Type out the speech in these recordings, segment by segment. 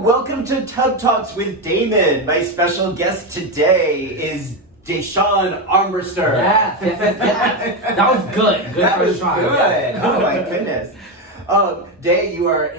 welcome to Tub Talks with Damon. My special guest today is Deshaun Ambrister. Yes. That was good. Good That for a was try. good. Yeah. Oh my goodness. Day, you are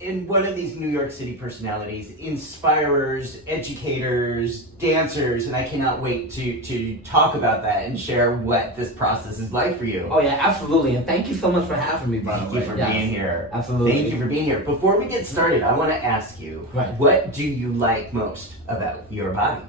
in one of these New York City personalities, inspirers, educators, dancers, and I cannot wait to talk about that and share what this process is like for you. Oh yeah, absolutely. And thank you so much for having me, by the way. Thank you for being here. Absolutely. Thank you for being here. Before we get started, I want to ask you, what do you like most about your body?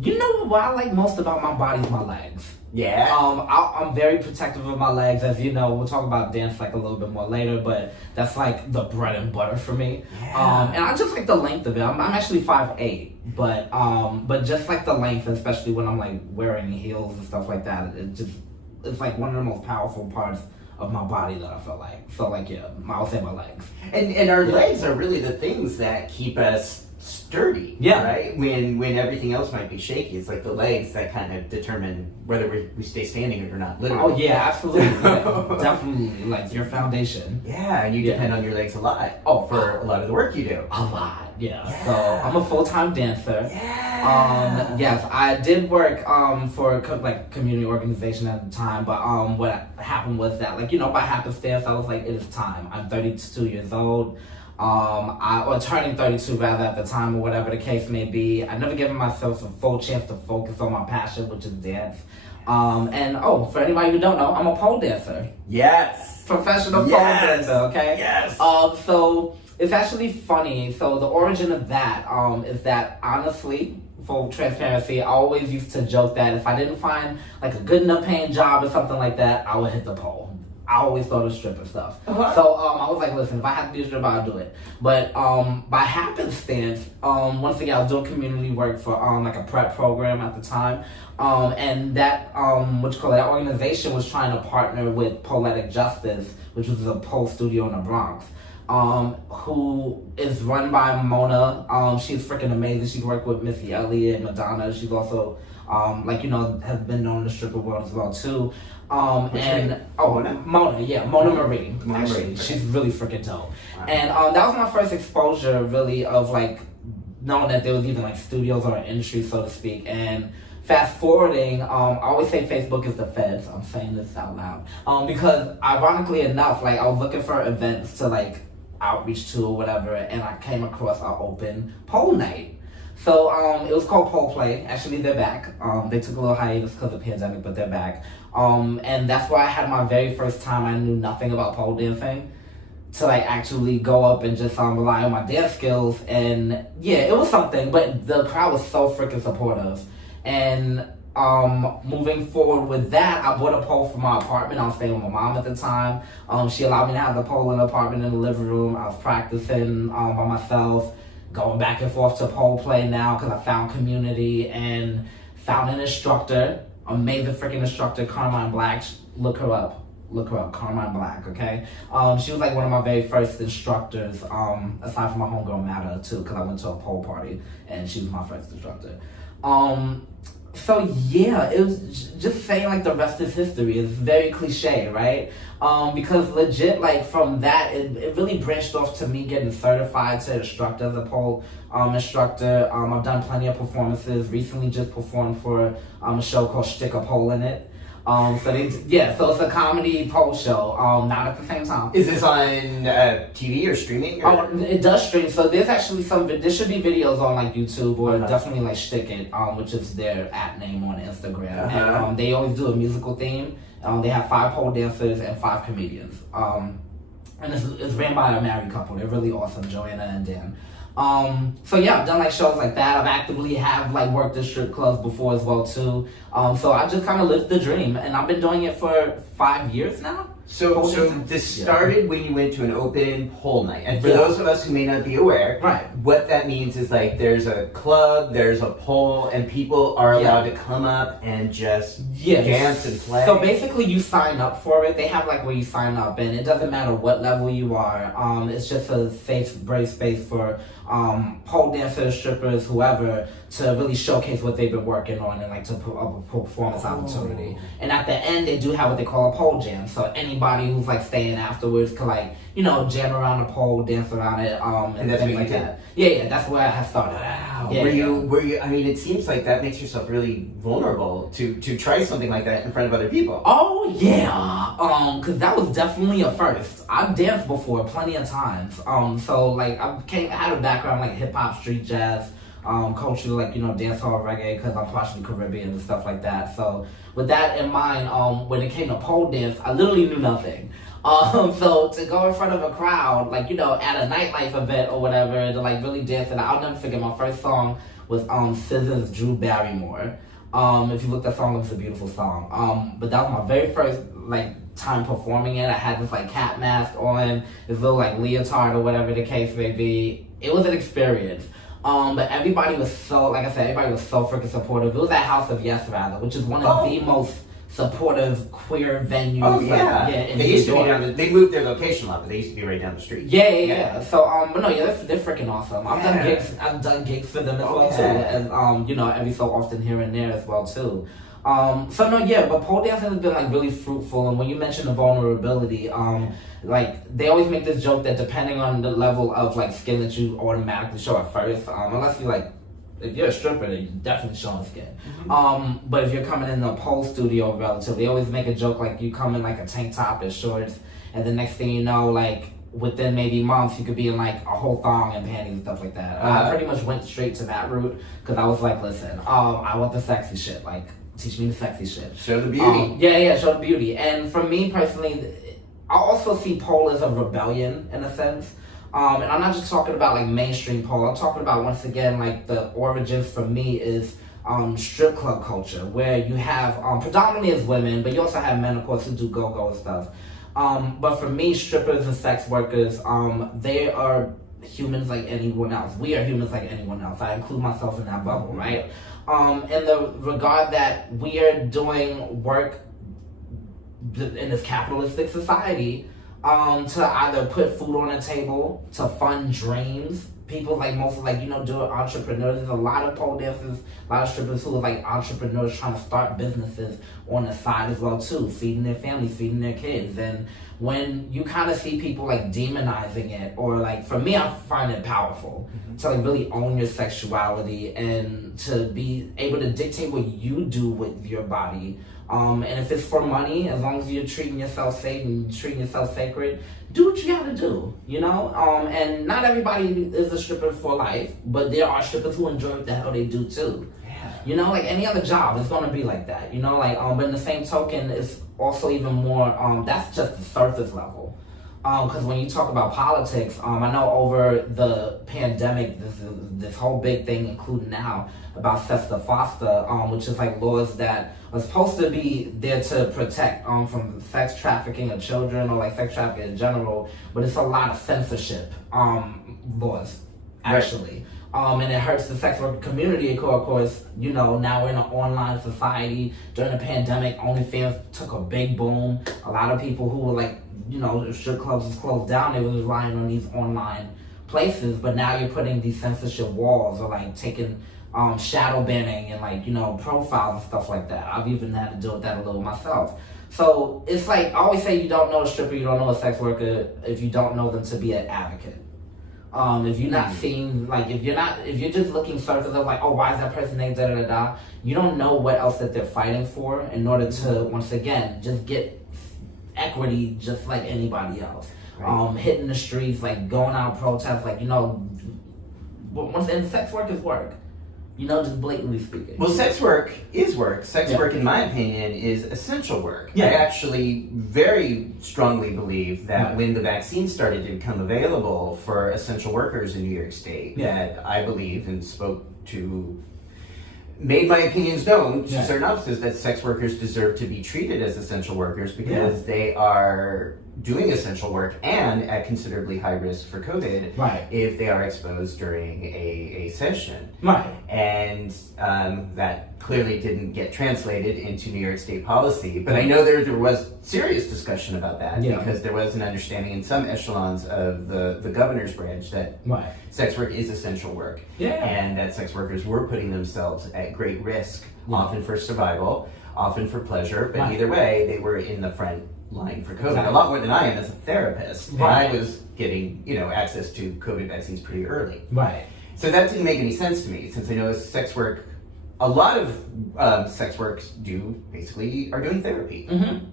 You know what I like most about my body is my legs. Yeah. I'm very protective of my legs, as you know. We'll talk about dance like a little bit more later, but that's like the bread and butter for me. Yeah. And I just like the length of it. I'm actually 5'8", but just like the length, especially when I'm like wearing heels and stuff like that, it's like one of the most powerful parts of my body that I feel like. So like, yeah, I'll say my legs. And our legs are really the things that keep us sturdy, right? When everything else might be shaky, it's like the legs that kind of determine whether we stay standing or not, literally. Oh yeah, absolutely. Definitely, like your foundation. Yeah, and you depend on your legs a lot for a lot of the work you do. A lot, yeah. So I'm a full-time dancer. Yeah. Yes, I did work for a community organization at the time, but what happened was that, like, you know, by happenstance, I was like, it is time. I'm 32 years old. Or turning 32 rather at the time, or whatever the case may be. I never given myself a full chance to focus on my passion, which is dance. And for anybody who don't know, I'm a pole dancer. Yes. Professional pole dancer, okay? Yes. So it's actually funny. So the origin of that is that, honestly, full transparency, I always used to joke that if I didn't find like a good enough paying job or something like that, I would hit the pole. I always thought of stripper stuff. So I was like, listen, if I have to do stripper, I'll do it. But by happenstance, once again, I was doing community work for like a prep program at the time. And that, that organization was trying to partner with Poetic Justice, which was a pole studio in the Bronx, who is run by Mona. She's freaking amazing. She's worked with Missy Elliott, Madonna. She's also, has been known in the stripper world as well, too. Mona Marie. Actually, she's really freaking dope. Wow. And that was my first exposure, really, of like knowing that there was even like studios or an industry, so to speak. And fast forwarding, I always say Facebook is the feds. I'm saying this out loud because, ironically enough, like I was looking for events to like outreach to or whatever, and I came across our open pole night. So it was called Pole Play. Actually, they're back. They took a little hiatus because of the pandemic, but they're back. And that's where I had my very first time. I knew nothing about pole dancing to like actually go up and just rely on my dance skills. And yeah, it was something, but the crowd was so freaking supportive. And moving forward with that, I bought a pole for my apartment. I was staying with my mom at the time. She allowed me to have the pole in the apartment in the living room. I was practicing by myself, going back and forth to pole play now because I found community and found an instructor, amazing freaking instructor, Carmine Black. Look her up, Carmine Black, okay? She was like one of my very first instructors, aside from my homegirl Matta too, because I went to a pole party and she was my first instructor. So yeah, it was just saying like the rest is history. It's very cliche, right? Because legit, like from that, it really branched off to me getting certified to instructor as a pole instructor. I've done plenty of performances. Recently just performed for a show called Stick a Pole in It. So it's a comedy pole show, not at the same time. Is this on TV or streaming? Or? It does stream. So there's actually there should be videos on like YouTube or definitely like Stick It, which is their @name on Instagram. And they always do a musical theme. They have 5 pole dancers and 5 comedians. And it's ran by a married couple. They're really awesome, Joanna and Dan. So yeah, I've done like shows like that. I've actively worked in strip clubs before as well too. So I just kind of lived the dream, and I've been doing it for 5 years now. So this started when you went to an open pole night. And for those of us who may not be aware, what that means is like there's a club, there's a pole, and people are allowed to come up and just dance and play. So basically you sign up for it. They have like where you sign up, and it doesn't matter what level you are. It's just a safe, brave space for pole dancers, strippers, whoever, to really showcase what they've been working on and like to put up a performance opportunity. And at the end, they do have what they call a pole jam. So anybody who's like staying afterwards could like jam around the pole, dance around it, and that's things what like you did? that. Yeah, that's where I have started. Wow. Yeah, Were you? I mean, it seems like that makes yourself really vulnerable to try something like that in front of other people. Oh yeah, cause that was definitely a first. I've danced before plenty of times. So like I had a background like hip hop, street jazz, culture, like dance hall, reggae, cause I'm partially Caribbean and stuff like that. So with that in mind, when it came to pole dance, I literally knew nothing. So to go in front of a crowd, like, at a nightlife event or whatever, to like really dance, and I'll never forget my first song was SZA's Drew Barrymore. If you look that song up, it's a beautiful song. But that was my very first like time performing it. I had this like cat mask on, this little like leotard or whatever the case may be. It was an experience. But everybody was so, like I said, everybody was so freaking supportive. It was at House of Yes, rather, which is one of the most supportive queer venues. Oh yeah, in they used to New be York. they moved their location a lot, but they used to be right down the street. Yeah. So but no, they're freaking awesome. I've done gigs for them as well too, and every so often here and there as well too. So no, yeah, but pole dancing has been like really fruitful. And when you mention the vulnerability, like they always make this joke that depending on the level of like skill that you automatically show at first, unless you like. If you're a stripper, then you're definitely showing skin. Mm-hmm. But if you're coming in the pole studio relatively, they always make a joke like you come in like a tank top and shorts, and the next thing you know, like within maybe months, you could be in like a whole thong and panties and stuff like that. I pretty much went straight to that route because I was like, listen, I want the sexy shit. Like, teach me the sexy shit. Show the beauty. Show the beauty. And for me personally, I also see pole as a rebellion in a sense. And I'm not just talking about like mainstream pole. I'm talking about, once again, like the origins for me is strip club culture, where you have predominantly as women, but you also have men, of course, who do go-go and stuff. But for me, strippers and sex workers, they are humans like anyone else. We are humans like anyone else. I include myself in that bubble, right? In the regard that we are doing work in this capitalistic society, to either put food on the table, to fund dreams. People like do entrepreneurs. There's a lot of pole dancers, a lot of strippers who are like entrepreneurs trying to start businesses on the side as well too, feeding their families, feeding their kids. And when you kind of see people like demonizing it, or like, for me, I find it powerful to like really own your sexuality and to be able to dictate what you do with your body. And if it's for money, as long as you're treating yourself safe and treating yourself sacred, do what you gotta do, and not everybody is a stripper for life, but there are strippers who enjoy what the hell they do too. Yeah. Like any other job, it's gonna be like that, but in the same token, it's also even more, that's just the surface level. Because when you talk about politics, I know over the pandemic, this whole big thing, including now, about FOSTA-SESTA, which is like laws that are supposed to be there to protect from sex trafficking of children, or like sex trafficking in general, but it's a lot of censorship laws, actually. Right. And it hurts the sex worker community, of course. Now we're in an online society. During the pandemic, OnlyFans took a big boom. A lot of people who were like, if strip clubs was closed down, they were relying on these online places, but now you're putting these censorship walls, or like taking shadow banning and like, profiles and stuff like that. I've even had to deal with that a little myself. So it's like, I always say, you don't know a stripper, you don't know a sex worker, if you don't know them to be an advocate. If you're not seeing, like, if you're just looking surface of like, oh, why is that person named da-da-da-da, you don't know what else that they're fighting for in order to, once again, just get equity just like anybody else. Right. Hitting the streets, like going out protests, like, once, and sex work is work. Just blatantly speaking. Well, sex work is work. Sex work, in my opinion, is essential work. Yeah. I actually very strongly believe that when the vaccine started to become available for essential workers in New York State, that I believe and made my opinions known to certain offices, that sex workers deserve to be treated as essential workers because they are doing essential work and at considerably high risk for COVID if they are exposed during a session. Right. And that clearly didn't get translated into New York State policy. But I know there was serious discussion about that because there was an understanding in some echelons of the governor's branch that sex work is essential work. Yeah. And that sex workers were putting themselves at great risk, often for survival, often for pleasure, but either way, they were in the front lying for COVID, a lot more than I am as a therapist. And I was getting, access to COVID vaccines pretty early. Right. So that didn't make any sense to me, since I know sex work, a lot of sex works basically are doing therapy.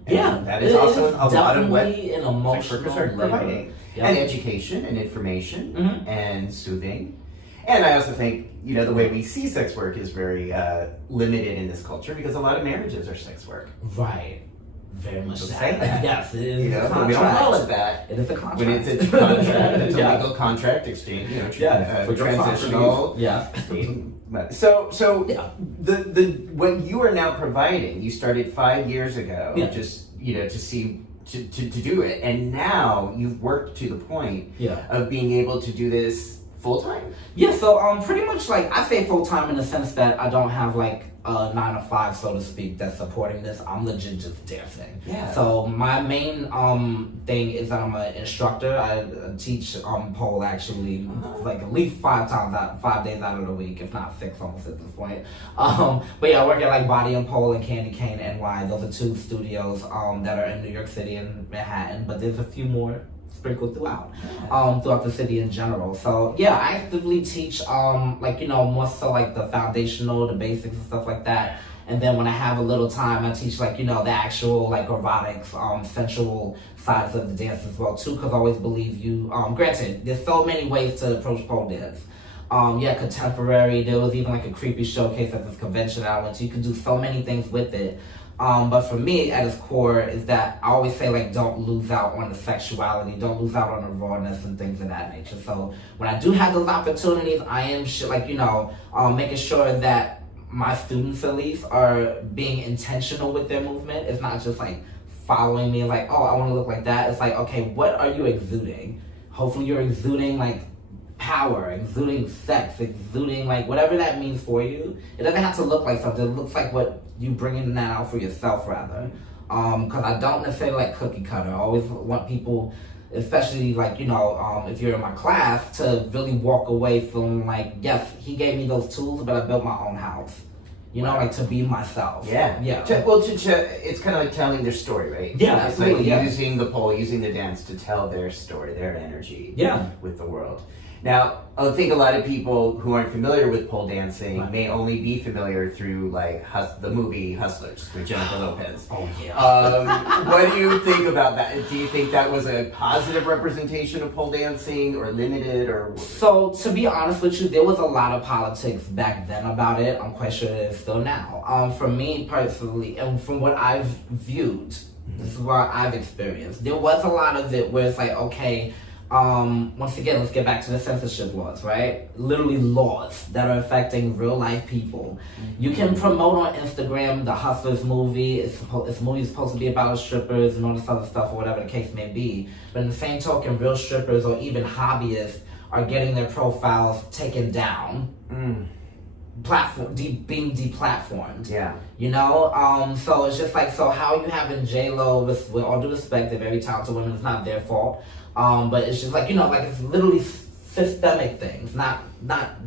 Yeah. That is also a lot of what an emotional sex workers are providing. Yep. And education and information and soothing. And I also think, the way we see sex work is very limited in this culture, because a lot of marriages are sex work. Right. Very much Just that. say that. Yes, it is a contract. We don't call it that. It is a contract. When it's a contract, it's Yeah. a legal contract exchange, For your transitional. Yeah. So the what you are now providing, you started 5 years ago, just to see to do it, and now you've worked to the point of being able to do this full time. Yeah, so pretty much like I say full time in the sense that I don't have like a 9 to 5, so to speak, that's supporting this. I'm legit just dancing. Yeah. So my main thing is that I'm an instructor. I teach pole actually like at least 5 days out of the week, if not 6 almost at this point. But yeah, I work at like Body and Pole and Candy Cane NY. Those are 2 studios that are in New York City and Manhattan, but there's a few more sprinkled throughout the city in general. So yeah, I actively teach more so like the foundational, the basics and stuff like that. And then when I have a little time, I teach like the actual like erotics, sensual sides of the dance as well too, because I always believe granted, there's so many ways to approach pole dance. Contemporary, there was even like a creepy showcase at this convention that I went to. You can do so many things with it. But for me, at its core, is that I always say, like, don't lose out on the sexuality, don't lose out on the rawness and things of that nature. So when I do have those opportunities, I am, making sure that my students, at least, are being intentional with their movement. It's not just, like, following me, like, oh, I want to look like that. It's like, okay, what are you exuding? Hopefully you're exuding, like, power, exuding sex, exuding like whatever that means for you. It doesn't have to look like something. It looks like what you bringing that out for yourself rather. Because I don't necessarily like cookie cutter. I always want people, especially like if you're in my class, to really walk away feeling like, yes, he gave me those tools, but I built my own house. Like to be myself. Yeah. It's kind of like telling their story, right? Yeah, it's like using the pole, using the dance to tell their story, their energy. With the world. Now, I think a lot of people who aren't familiar with pole dancing may only be familiar through like the movie Hustlers with Jennifer Lopez. Oh yeah. What do you think about that? Do you think that was a positive representation of pole dancing, or limited, or? So, to be honest with you, there was a lot of politics back then about it. I'm quite sure it is still now. For me personally, and from what I've viewed, this is what I've experienced, there was a lot of it where it's like, okay, once again, let's get back to the censorship laws, right? Literally laws that are affecting real life people. You can promote on Instagram the Hustlers movie. It's movie supposed to be about strippers and all this other stuff, or whatever the case may be. But in the same token, real strippers or even hobbyists are getting their profiles taken down. Being deplatformed. So it's just like, so how are you having J-Lo, with all due respect, they're very talented women, it's not their fault. But it's just like, like it's literally systemic things. Not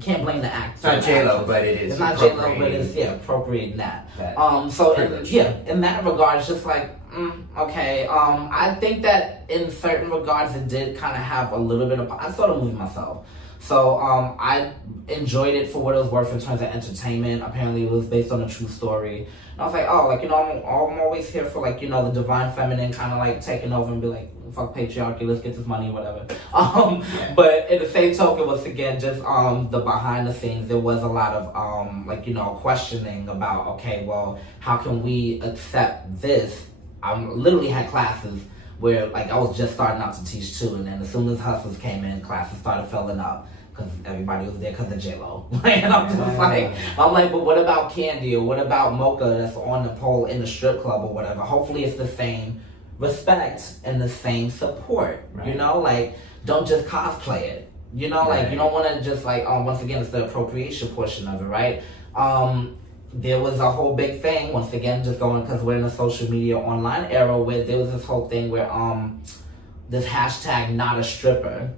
can't blame the actor. It's not J-Lo, but it is. It's not J-Lo, but it's appropriating that. In that regard, it's just like, okay. I think that in certain regards, it did kind of have a little bit of. I saw the movie myself. So I enjoyed it for what it was worth in terms of entertainment. Apparently, it was based on a true story. And I was like, oh, I'm always here for the divine feminine kind of like taking over and be like, fuck patriarchy, let's get this money, whatever. But in the same token, once again, just the behind the scenes, there was a lot of questioning about, okay, well, how can we accept this? I literally had classes where I was just starting out to teach too, and then as soon as Hustlers came in, classes started filling up because everybody was there because of J-Lo. And I'm just like, but what about Candy, or what about Mocha that's on the pole in the strip club or whatever? Hopefully it's the same respect and the same support, don't just cosplay it, you don't want to just once again, it's the appropriation portion of it, right? There was a whole big thing, once again, just going because we're in a social media online era, where there was this whole thing where this hashtag NotAStripper,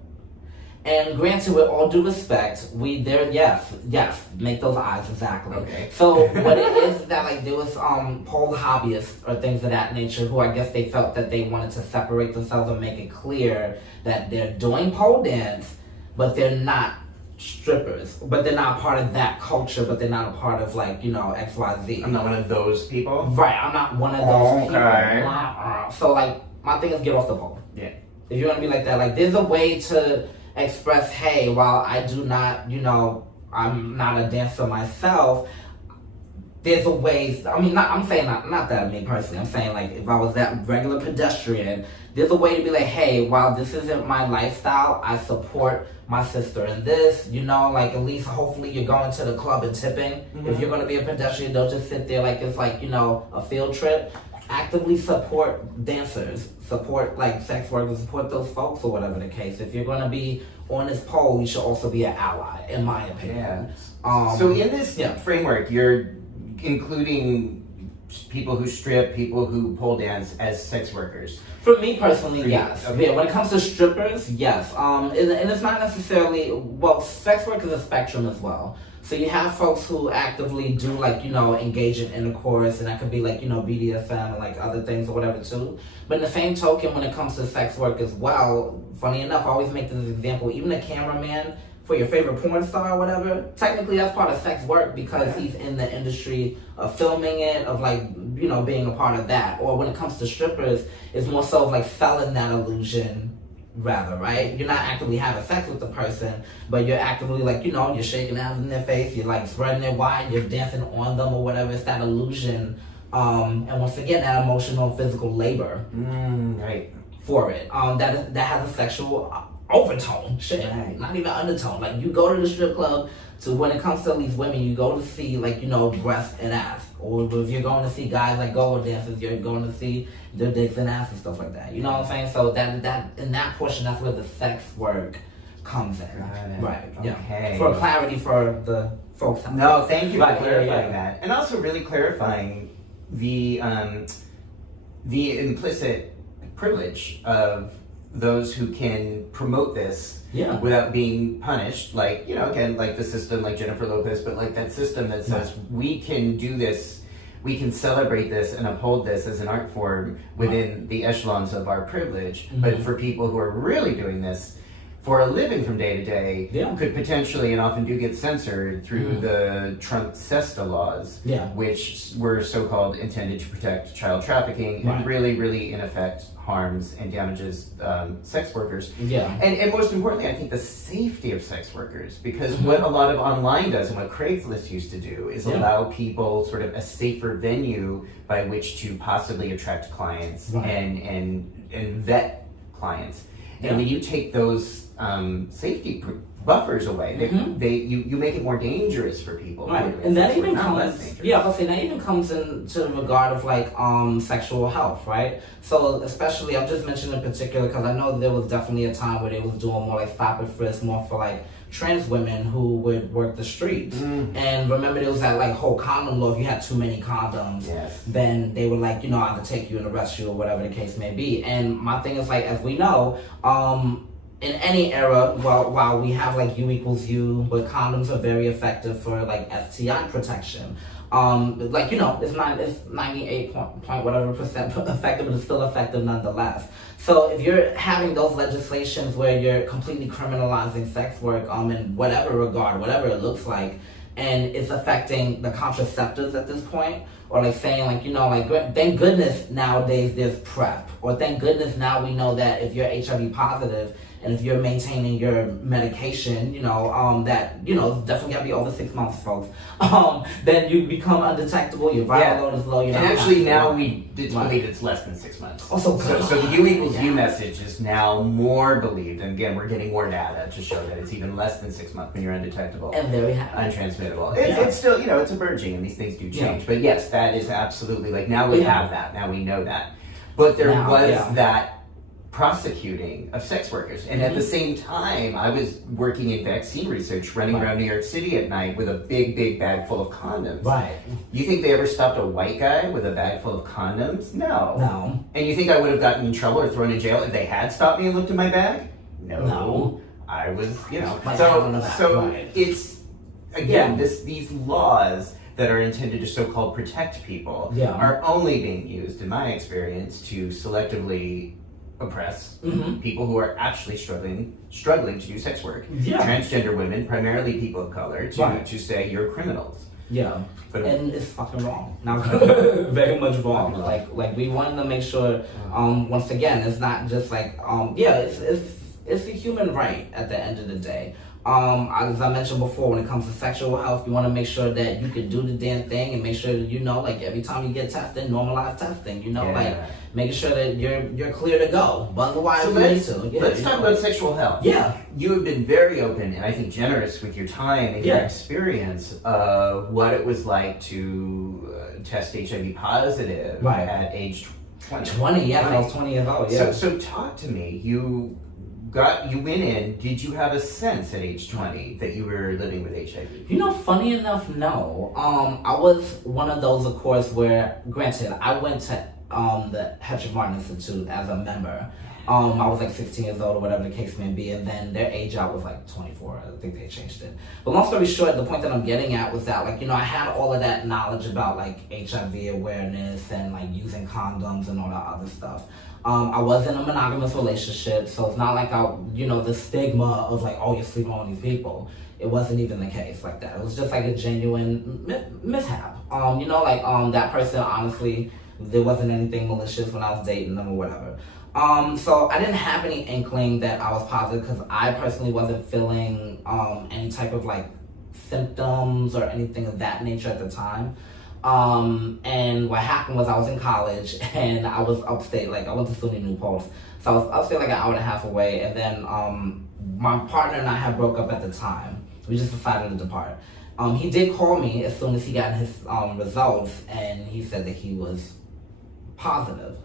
And granted, with all due respect, yes, make those eyes, exactly. Okay. So what it is that like there was pole hobbyists or things of that nature who I guess they felt that they wanted to separate themselves and make it clear that they're doing pole dance, but they're not strippers, but they're not part of that culture, but they're not a part of like, you know, XYZ. I'm not one of those people. Right, I'm not one of those Okay. people. So like, my thing is get off the pole. Yeah. If you're gonna be like that, like there's a way to express, hey, while I do not, you know, I'm not a dancer myself, there's a way, I mean, I'm saying not that me personally, I'm saying like if I was that regular pedestrian, there's a way to be like, hey, while this isn't my lifestyle, I support my sister in this, you know, like at least hopefully you're going to the club and tipping. Mm-hmm. If you're gonna be a pedestrian, don't just sit there like it's like, you know, a field trip. Actively support dancers, support like sex workers, support those folks or whatever the case. If you're gonna be on this pole, you should also be an ally, in my opinion. Yeah. So in this framework, you're including people who strip, people who pole dance as sex workers. For me personally, For you, yes. okay. Yeah, when it comes to strippers, yes. And it's not necessarily, well, sex work is a spectrum as well. So you have folks who actively do like, you know, engage in intercourse, and that could be like, you know, BDSM and like other things or whatever too. But in the same token, when it comes to sex work as well, funny enough, I always make this example, even a cameraman for your favorite porn star or whatever, technically that's part of sex work because he's in the industry of filming it, of like, you know, being a part of that. Or when it comes to strippers, it's more so of like selling that illusion rather, right? You're not actively having sex with the person, but you're actively like, you know, you're shaking hands in their face, you're like spreading it wide, you're dancing on them or whatever. It's that illusion. And once again, that emotional and physical labor Right. for it. That has a sexual overtone. Shit. Right. Not even undertone. Like you go to the strip club, to when it comes to these women, you go to see like, you know, breasts and ass. Or if you're going to see guys like go-go dancers, you're going to see their dicks and ass and stuff like that. You know what I'm saying? So that in that portion, that's where the sex work comes in. Got it. Right. Okay. Yeah. For clarity for the folks out there. No, thank you for Right, clarifying yeah. that, and also really clarifying the implicit privilege of those who can promote this Yeah. without being punished. Like, you know, again, like the system, like Jennifer Lopez, but like that system that says we can do this, we can celebrate this and uphold this as an art form within the echelons of our privilege. But for people who are really doing this for a living from day to day, could potentially and often do get censored through the FOSTA-SESTA laws, which were so-called intended to protect child trafficking and really in effect harms and damages sex workers. And most importantly, I think the safety of sex workers, because what a lot of online does and what Craigslist used to do is allow people sort of a safer venue by which to possibly attract clients and vet clients. And when you take those safety buffers away, you make it more dangerous for people. And that even comes, that even comes into the regard of like sexual health, right? So especially, I'm just mentioning in particular because I know there was definitely a time where they was doing more like stop and frisk, more for like trans women who would work the streets. And remember there was that like whole condom law, if you had too many condoms, then they would like, you know, either take you and arrest you or whatever the case may be. And my thing is like, as we know, in any era, while we have like U equals U, but condoms are very effective for like STI protection. Like, you know, it's 98 point whatever percent effective, but it's still effective nonetheless. So if you're having those legislations where you're completely criminalizing sex work in whatever regard, whatever it looks like, and it's affecting the contraceptives at this point, or like saying like, you know, like thank goodness nowadays there's PrEP, or thank goodness now we know that if you're HIV positive, and if you're maintaining your medication, you know, that, you know, definitely gotta be over 6 months, folks, then you become undetectable, your viral load is low, you're not. And actually now we believe it's less than 6 months. Also, so the U equals U message is now more believed, and again, we're getting more data to show that it's even less than 6 months when you're undetectable. And very happy. Untransmittable. It's still, you know, it's emerging and these things do change. But yes, that is absolutely, like, now we have that, now we know that. But there was that prosecuting of sex workers. And at the same time, I was working in vaccine research, running around New York City at night with a big bag full of condoms. You think they ever stopped a white guy with a bag full of condoms? No. And you think I would have gotten in trouble or thrown in jail if they had stopped me and looked in my bag? No. I was, you know, Might have one of that, so right. it's, again, Yeah. these laws that are intended to so-called protect people Yeah. are only being used, in my experience, to selectively oppress people who are actually struggling to do sex work. Yeah. Transgender women, primarily people of color, Right. to say you're criminals. Yeah, But and it's fucking wrong. Now, very much wrong. Like we wanted to make sure. Once again, it's not just like it's a human right at the end of the day. As I mentioned before, when it comes to sexual health, you want to make sure that you can do the damn thing and make sure that like every time you get tested, normalize testing. Like making sure that you're clear to go. But otherwise, so let's talk about sexual health. Yeah. You have been very open and I think generous with your time and your experience of what it was like to test HIV positive at age 20. 20, yeah, I was 20 years old. Yeah. So talk to me. You went in. Did you have a sense at age 20 that you were living with HIV? Funny enough, no. I was one of those, of course, where, granted, I went to the Hedrick Martin Institute as a member. I was like 16 years old or whatever the case may be, and then their age out was like 24. I think they changed it. But long story short, the point that I'm getting at was that, I had all of that knowledge about HIV awareness and using condoms and all that other stuff. I was in a monogamous relationship, so it's not like the stigma of you're sleeping on these people. It wasn't even the case like that. It was just a genuine mishap. That person, honestly, there wasn't anything malicious when I was dating them or whatever. So I didn't have any inkling that I was positive because I personally wasn't feeling any type of symptoms or anything of that nature at the time. And what happened was I was in college and I was upstate, I went to SUNY New Paltz. So I was upstate an hour and a half away, and then my partner and I had broke up at the time. We just decided to depart. He did call me as soon as he got his results, and he said that he was positive.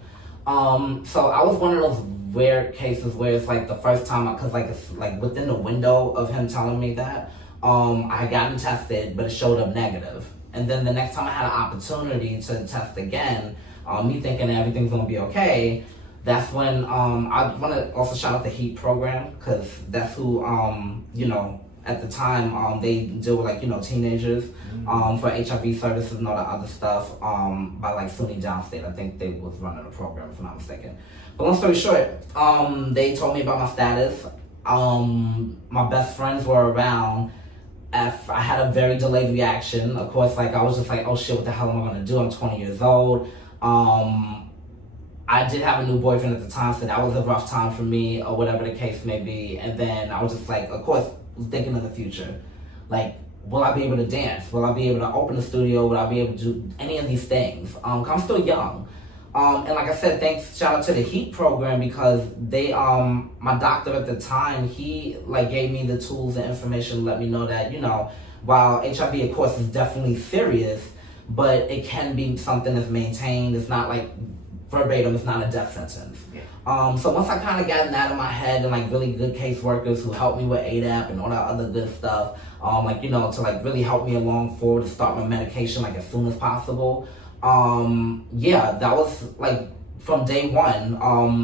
So I was one of those rare cases where it's the first time, because it's within the window of him telling me that, I had gotten tested, but it showed up negative. And then the next time I had an opportunity to test again, me thinking that everything's gonna be okay, that's when I want to also shout out the HEAT program, because that's who at the time they deal with teenagers for HIV services and all that other stuff by SUNY Downstate. I think they was running a program, if I'm not mistaken. But long story short, they told me about my status. My best friends were around. I had a very delayed reaction. Of course, I was just oh shit, what the hell am I gonna do? I'm 20 years old. I did have a new boyfriend at the time, so that was a rough time for me, or whatever the case may be. And then I was just of course, thinking of the future. Will I be able to dance? Will I be able to open a studio? Will I be able to do any of these things? I'm still young. And like I said, shout out to the HEAT program, because they, my doctor at the time, he gave me the tools and information to let me know that, while HIV of course is definitely serious, but it can be something that's maintained. It's not verbatim, it's not a death sentence. Yeah. So once I kind of gotten that in my head, and really good caseworkers who helped me with ADAP and all that other good stuff, to really help me along forward to start my medication as soon as possible. That was from day one.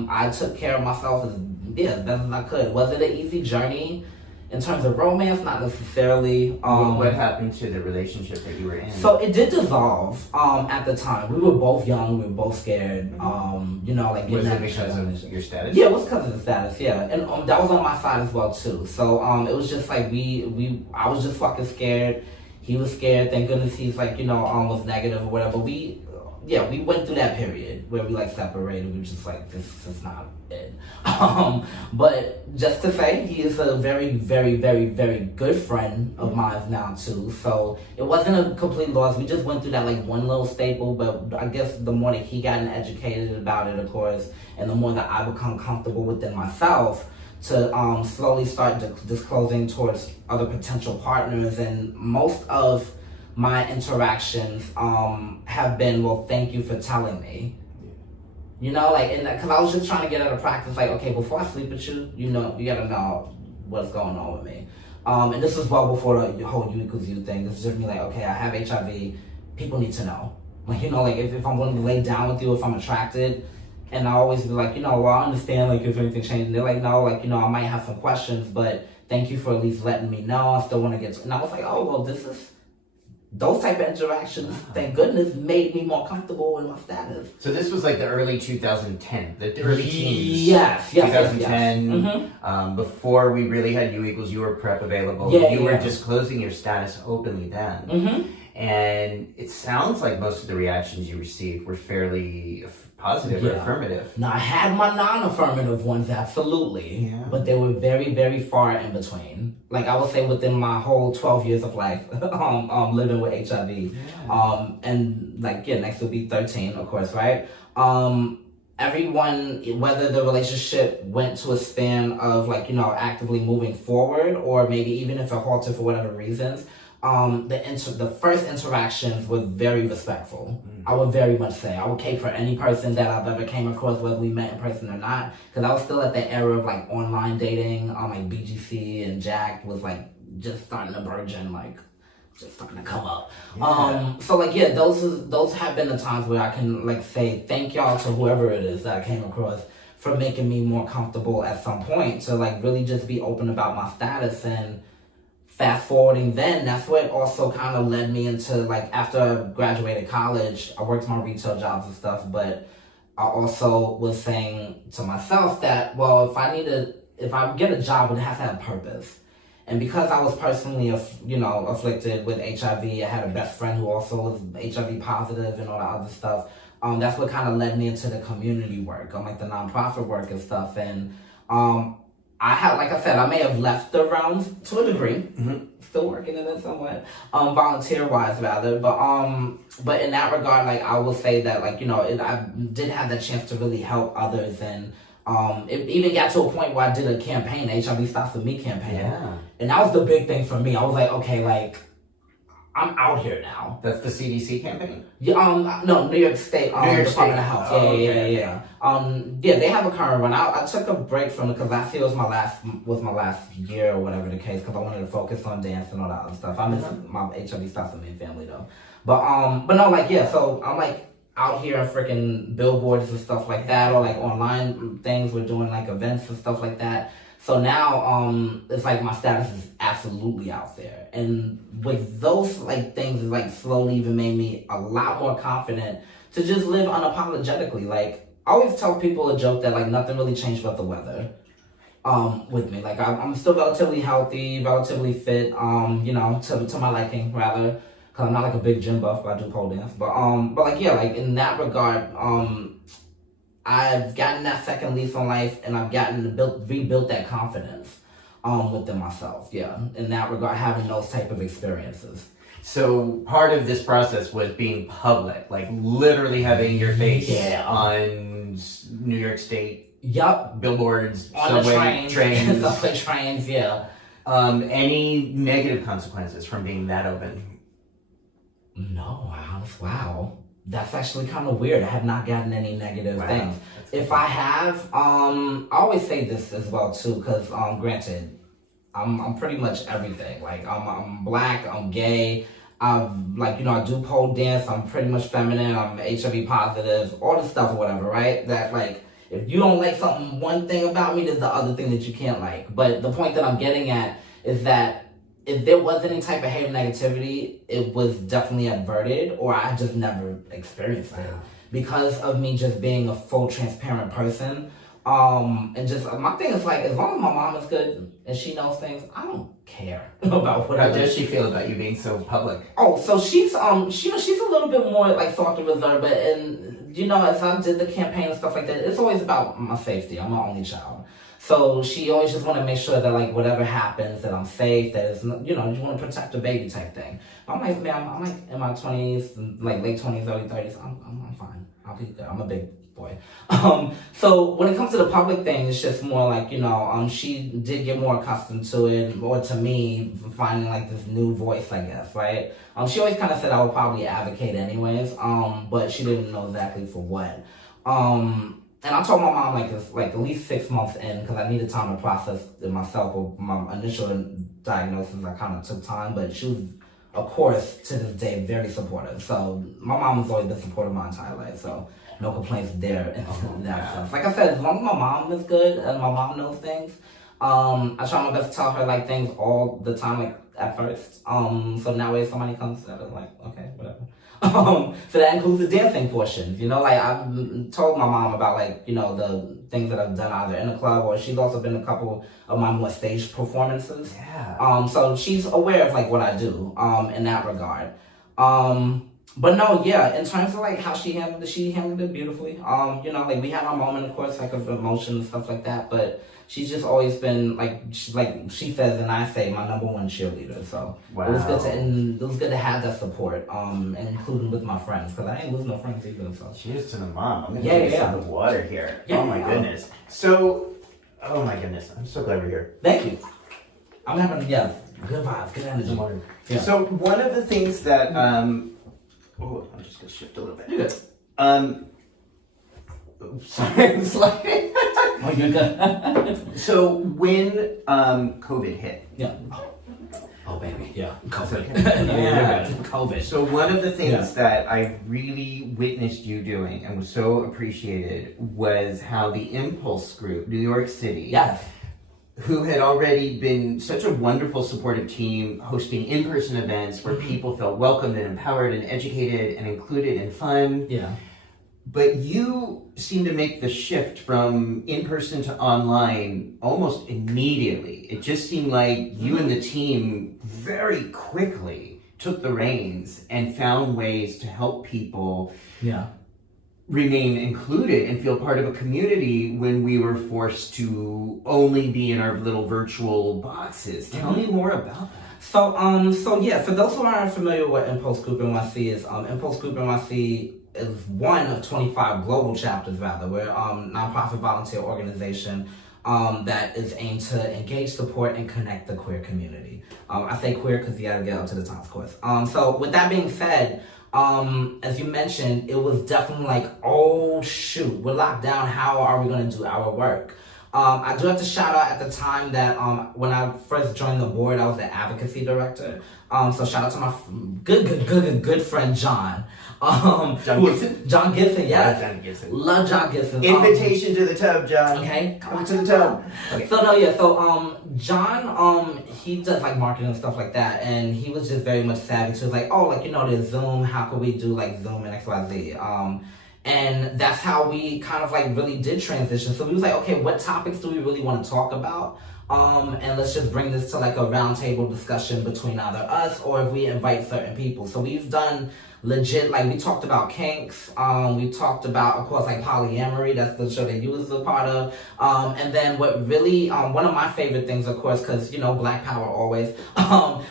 I took care of myself as best as I could. Was it an easy journey in terms of romance? Not necessarily. What happened to the relationship that you were in? So it did dissolve at the time. We were both young, we were both scared. Was it because of your status? Yeah, it was because of the status, yeah. And that was on my side as well too. So it was just I was just fucking scared. He was scared. Thank goodness he's was negative or whatever. We went through that period where we separated. We were just this is not it. But just to say, he is a very, very, very, very good friend of mine now too. So it wasn't a complete loss. We just went through that one little staple. But I guess the more that he got educated about it, of course, and the more that I become comfortable within myself, to slowly start disclosing towards other potential partners. And most of my interactions have been, well, thank you for telling me. Because I was just trying to get out of practice, okay, before I sleep with you, you gotta know what's going on with me. And this was well before the whole you equals you thing. This is just me okay, I have HIV, people need to know. If I'm willing to lay down with you, if I'm attracted. And I always be well, I understand, if anything changed. And they're no, I might have some questions, but thank you for at least letting me know. I still want to get to, and I was like, oh, well, those type of interactions, thank goodness, made me more comfortable in my status. So this was like the early 2010, the early teens. Yes. 2010, Yes. Before we really had U equals U or PrEP available. You were disclosing your status openly then. And it sounds like most of the reactions you received were fairly positive or affirmative. Now, I had my non-affirmative ones, absolutely. Yeah. But they were very, very far in between. Like, I would say within my whole 12 years of life, living with HIV. Yeah. And, like, next will be 13, of course, right? Everyone, whether the relationship went to a span of, like, actively moving forward, or maybe even if it halted for whatever reasons, the first interactions were very respectful. I would very much say. I would cape for any person that I've ever came across, whether we met in person or not, because I was still at the era of like online dating, like BGC and Jack was like just starting to burgeon, like just starting to come up. Yeah. So like those have been the times where I can like say thank y'all to whoever it is that I came across for making me more comfortable at some point to like really just be open about my status. And fast forwarding then, that's what also kind of led me into, like, after I graduated college, I worked my retail jobs and stuff, but I also was saying to myself that, well, if I get a job, it has to have purpose. And because I was personally, afflicted with HIV, I had a best friend who also was HIV positive and all that other stuff. That's what kind of led me into the community work, like the nonprofit work and stuff. And like I said, I may have left the realms to a degree, still working in it somewhat, volunteer-wise rather, but in that regard, like, I will say that, like, I did have the chance to really help others, and it even got to a point where I did a campaign, HIV Stops With Me campaign, and that was the big thing for me. I was like, okay, like, I'm out here now. That's the CDC campaign? Yeah, no, New York State, Department of Health. Yeah. They have a current run. I took a break from it because last year was my last year or whatever the case, because I wanted to focus on dance and all that other stuff. I miss my HIV Stops With Me family though. But no, like, so I'm like out here on freaking billboards and stuff like that, or like online things. We're doing like events and stuff like that. So now, it's like my status is absolutely out there. And with those like things, it like slowly even made me a lot more confident to just live unapologetically. Like, I always tell people a joke that like nothing really changed but the weather, with me. Like, I'm still relatively healthy, relatively fit, to my liking rather. Cause I'm not like a big gym buff, but I do pole dance. But like, like in that regard, I've gotten that second lease on life, and I've rebuilt that confidence within myself. Yeah, in that regard, having those type of experiences. So part of this process was being public, like literally having your face on New York State billboards, on subway trains, subway trains. Yeah. Any negative consequences from being that open? No. Wow. That's actually kind of weird. I have not gotten any negative things. If I have, I always say this as well too, because granted, I'm pretty much everything. Like, I'm black, I'm gay, I do pole dance, I'm pretty much feminine, I'm HIV positive, all the stuff or whatever, right? That like, if you don't like one thing about me, there's the other thing that you can't like. But the point that I'm getting at is that if there was any type of hate or negativity, it was definitely averted, or I just never experienced it. Because of me just being a full transparent person. And just, my thing is like, as long as my mom is good and she knows things, I don't care about what How does she feel about you being so public? Oh, so she's she's a little bit more like soft and reserved, but as I did the campaign and stuff like that, it's always about my safety. I'm my only child. So she always just want to make sure that like whatever happens, that I'm safe, that it's, you want to protect the baby type thing. I'm like, man, I'm like in my 20s, like late 20s, early 30s. I'm fine. I'll be good. I'm a big boy. So when it comes to the public thing, it's just more like, she did get more accustomed to it, or to me, finding like this new voice, I guess, right? She always kind of said I would probably advocate anyways, but she didn't know exactly for what. And I told my mom like at least 6 months in, because I needed time to process it myself. With my initial diagnosis, I kind of took time, but she was, of course, to this day, very supportive. So my mom has always been supportive my entire life, so no complaints there in that sense. Like I said, as long as my mom is good and my mom knows things, I try my best to tell her like things all the time, like at first. So now if somebody comes at it, like, okay, whatever. So that includes the dancing portions, you know, like I've told my mom about like, you know, the things that I've done either in the club, or she's also been in a couple of my more stage performances. Yeah. So she's aware of like what I do, in that regard. But no, yeah, in terms of like how she handled it beautifully. You know, like we had our moment, of course, like of emotion and stuff like that, but she's just always been like she says and I say, my number one cheerleader. So wow. it was good to have that support, and including with my friends, because I ain't losing no friends either. So cheers to the mom. I'm gonna get some of the water here. Yeah, oh my goodness. So, oh my goodness, I'm so glad we're here. Thank you. I'm having good vibes, good energy. Yeah. So one of the things that I'm just gonna shift a little bit. You're good. Sorry, I'm sliding. Oh, you're good. So when COVID hit. Yeah. Oh baby. Yeah. COVID. Yeah. COVID. So one of the things that I really witnessed you doing and was so appreciated was how the Impulse Group, New York City, Yes. who had already been such a wonderful supportive team hosting in-person events where people felt welcomed and empowered and educated and included and fun. Yeah. But you seem to make the shift from in-person to online almost immediately. It just seemed like you and the team very quickly took the reins and found ways to help people remain included and feel part of a community when we were forced to only be in our little virtual boxes. Tell me more about that. So yeah, for those who aren't familiar with Impulse Group NYC is, Impulse Group NYC is one of 25 global chapters, rather. We're a nonprofit volunteer organization that is aimed to engage, support, and connect the queer community. I say queer because you gotta get up to the top, of course. So with that being said, as you mentioned, it was definitely like, oh shoot, we're locked down. How are we gonna do our work? I do have to shout out at the time that when I first joined the board, I was the advocacy director. So shout out to my good friend John. John Gibson? John Gibson, yes. John Gibson. Love John Gibson. Invitation to the tub, John. Okay. Come to the tub. Okay. So John, he does like marketing and stuff like that, and he was just very much savvy. So he was like, oh, like, you know, there's Zoom, how could we do like Zoom and XYZ? And that's how we kind of like really did transition. So we was like, okay, what topics do we really want to talk about? And let's just bring this to like a roundtable discussion between either us or if we invite certain people. So we've done legit, like we talked about kinks, we talked about, of course, like polyamory, that's the show that you was a part of. And then what really, one of my favorite things, of course, because, you know, Black Power always,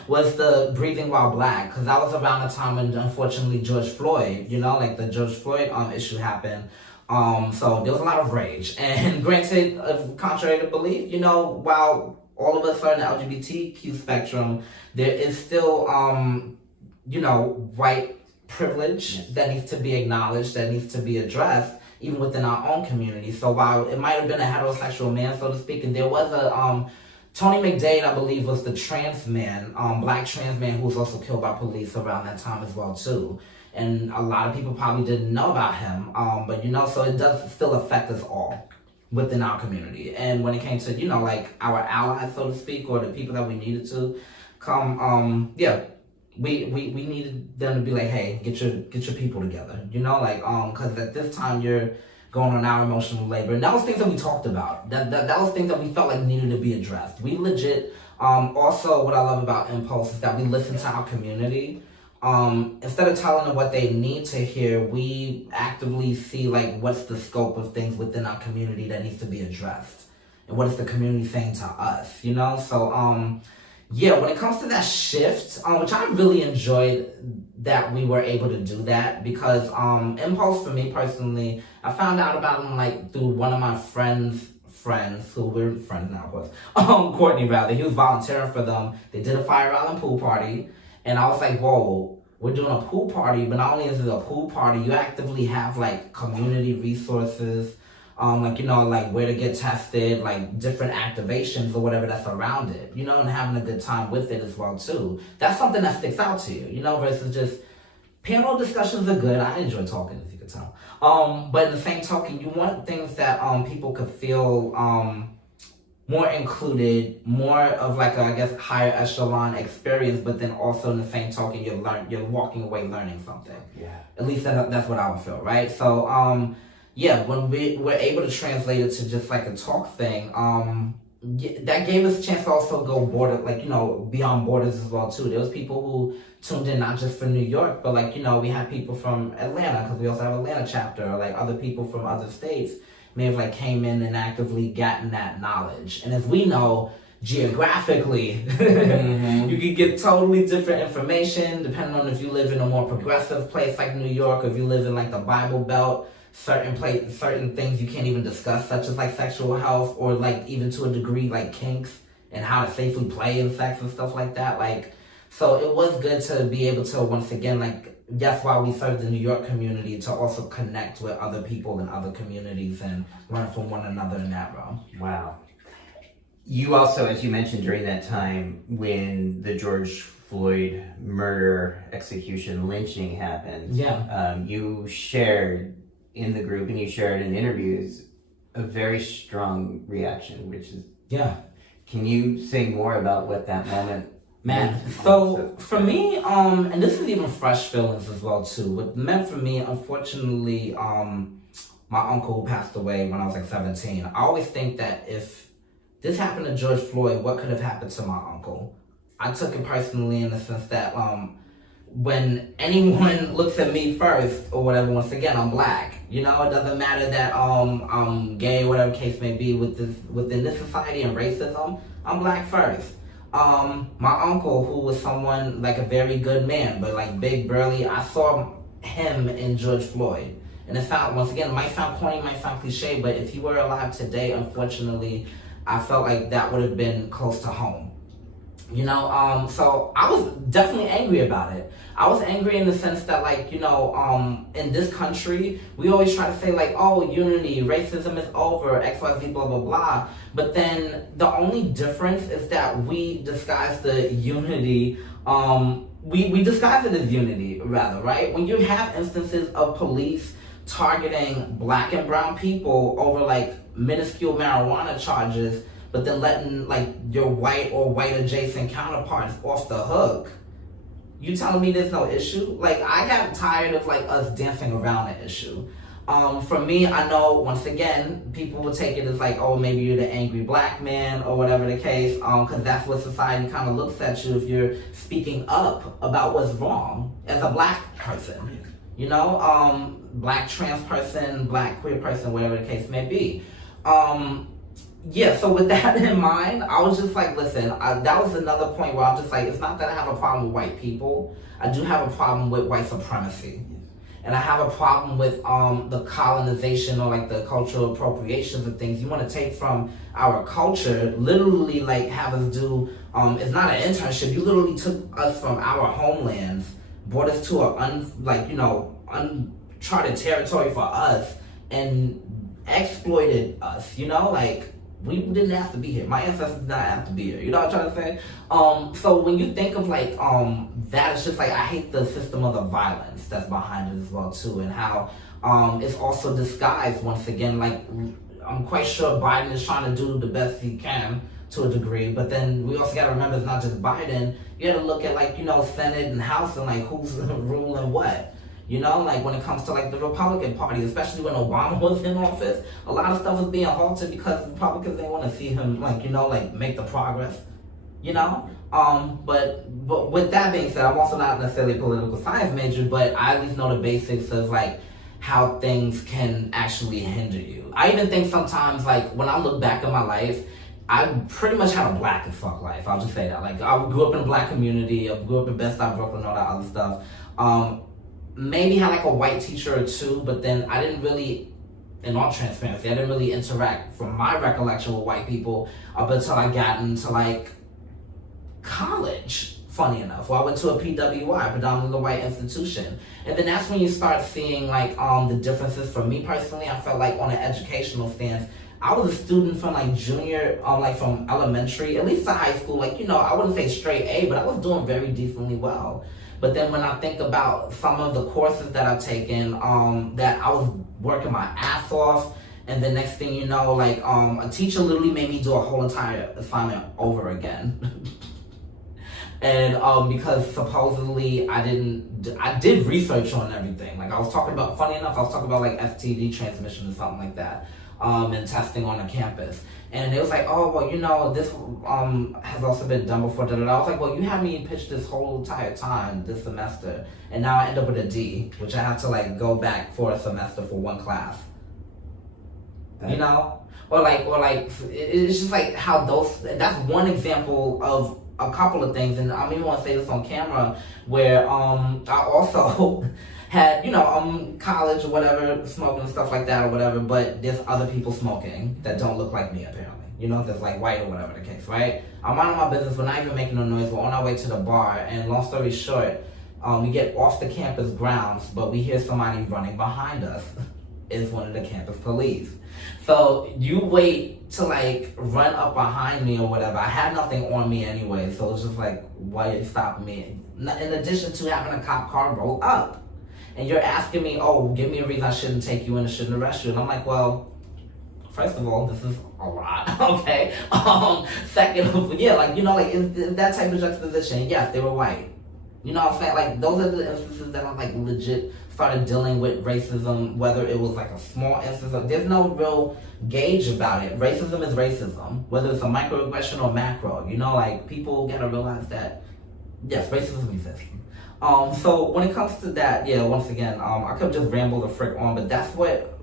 was the Breathing While Black, because that was around the time when, unfortunately, George Floyd, you know, like the George Floyd issue happened. So there was a lot of rage. And granted, contrary to belief, you know, while all of us are in the LGBTQ spectrum, there is still, you know, white privilege that needs to be acknowledged, that needs to be addressed, even within our own community. So while it might have been a heterosexual man, so to speak, and there was a, Tony McDade, I believe, was the trans man, black trans man who was also killed by police around that time as well, too. And a lot of people probably didn't know about him, but you know, so it does still affect us all within our community. And when it came to, you know, like our allies, so to speak, or the people that we needed to come, we needed them to be like, hey, get your people together, you know, like, because at this time you're going on our emotional labor. And that was things that we talked about. That was things that we felt like needed to be addressed. We legit, also what I love about Impulse is that we listen to our community. Instead of telling them what they need to hear, we actively see like what's the scope of things within our community that needs to be addressed. And what is the community saying to us, you know? So, yeah, when it comes to that shift, which I really enjoyed that we were able to do that, because Impulse for me personally, I found out about them like through one of my friends, who we're friends now, of course, Courtney rather. He was volunteering for them. They did a Fire Island pool party, and I was like, whoa, we're doing a pool party, but not only is it a pool party, you actively have like community resources, like, you know, like where to get tested, like different activations or whatever that's around it, you know, and having a good time with it as well too. That's something that sticks out to you, you know, versus just panel discussions are good. I enjoy talking, as you can tell. But in the same token, you want things that people could feel more included, more of like a, I guess, higher echelon experience, but then also in the same token, you're walking away learning something. Yeah. At least that's what I would feel, right? So, yeah, when we were able to translate it to just like a talk thing, that gave us a chance to also go beyond borders as well too. There was people who tuned in not just for New York, but like, we had people from Atlanta, because we also have Atlanta chapter, or like other people from other states may have like came in and actively gotten that knowledge. And as we know, geographically, you can get totally different information depending on if you live in a more progressive place like New York, or if you live in like the Bible Belt. Certain things you can't even discuss, such as like sexual health, or like even to a degree like kinks and how to safely play in sex and stuff like that. Like, so it was good to be able to, once again, like, that's why we serve the New York community, to also connect with other people in other communities and learn from one another in that realm. Wow. You also, as you mentioned during that time when the George Floyd murder, execution, lynching happened, you shared in the group, and you shared in interviews, a very strong reaction, which is... Yeah. Can you say more about what that moment... Man, so for me, and this is even fresh feelings as well too. What meant for me, unfortunately, my uncle who passed away when I was like 17. I always think that if this happened to George Floyd, what could have happened to my uncle? I took it personally in the sense that when anyone looks at me first or whatever, once again, I'm black. It doesn't matter that I'm gay, whatever case may be within this society and racism. I'm black first. My uncle, who was someone like a very good man, but like big, burly, I saw him in George Floyd. And it once again, it might sound corny, might sound cliche, but if he were alive today, unfortunately, I felt like that would have been close to home. So I was definitely angry about it. I was angry in the sense that, like, in this country, we always try to say, like, oh, unity, racism is over, XYZ, blah, blah, blah. But then the only difference is that we disguise the unity, we disguise it as unity, rather, right? When you have instances of police targeting black and brown people over, like, minuscule marijuana charges, but then letting, like, your white or white-adjacent counterparts off the hook, you telling me there's no issue? Like, I got tired of, like, us dancing around the issue. For me, I know, once again, people will take it as, like, oh, maybe you're the angry black man or whatever the case, because that's what society kind of looks at you if you're speaking up about what's wrong as a black person. Black trans person, black queer person, whatever the case may be. So with that in mind, I was just like, listen, that was another point where I'm just like, it's not that I have a problem with white people. I do have a problem with white supremacy. And I have a problem with the colonization or like the cultural appropriations of things you want to take from our culture, literally like have us do, it's not an internship, you literally took us from our homelands, brought us to uncharted territory for us, and exploited us, like, we didn't have to be here. My ancestors did not have to be here. You know what I'm trying to say? So when you think of like that, it's just like I hate the system of the violence that's behind it as well too, and how it's also disguised once again. Like, I'm quite sure Biden is trying to do the best he can to a degree, but then we also got to remember it's not just Biden. You got to look at like Senate and House and like who's ruling what. Like when it comes to like the Republican Party, especially when Obama was in office, a lot of stuff was being halted because Republicans didn't want to see him make the progress, But with that being said, I'm also not necessarily a political science major, but I at least know the basics of like how things can actually hinder you. I even think sometimes like when I look back at my life, I pretty much had a black as fuck life. I'll just say that. Like I grew up in a black community, I grew up in Bed-Stuy, Brooklyn, all that other stuff. Maybe had like a white teacher or two, but then I didn't really, in all transparency, I didn't really interact from my recollection with white people up until I got into like college, funny enough. Well, I went to a PWI, predominantly white institution. And then that's when you start seeing like the differences. For me personally, I felt like on an educational stance, I was a student from like junior, like from elementary, at least to high school, like, I wouldn't say straight A, but I was doing very decently well. But then when I think about some of the courses that I've taken, that I was working my ass off, And the next thing you know, like, a teacher literally made me do a whole entire assignment over again. And because supposedly I did research on everything. Like, I was talking about, funny enough, I was talking about like FTD transmission or something like that, and testing on the campus. And it was like, oh, well, you know, this has also been done before. I was like, well, you had me pitch this whole entire time this semester, and now I end up with a D, which I have to like go back for a semester for one class. You know, or like it's just like how that's one example of a couple of things. And I don't even want to say this on camera, where I also had, you know, college or whatever, smoking and stuff like that or whatever, but there's other people smoking that don't look like me apparently, you know, that's like white or whatever the case, right? I'm minding my business, we're not even making no noise, we're on our way to the bar, and long story short, we get off the campus grounds, but we hear somebody running behind us. It's one of the campus police. So you wait to like run up behind me or whatever. I had nothing on me anyway, so it's just like, why are you stopping me? In addition to having a cop car roll up. And you're asking me, oh, give me a reason I shouldn't take you in and shouldn't arrest you. And I'm like, well, first of all, this is a lot, okay? Second of all, yeah, like, you know, like, in that type of juxtaposition, yes, they were white. You know what I'm saying? Like, those are the instances that I like legit started dealing with racism, whether it was like a small instance of, there's no real gauge about it. Racism is racism, whether it's a microaggression or macro. You know, like, people gotta realize that, yes, racism exists. So when it comes to that, yeah, once again, I could just ramble the frick on, but that's what,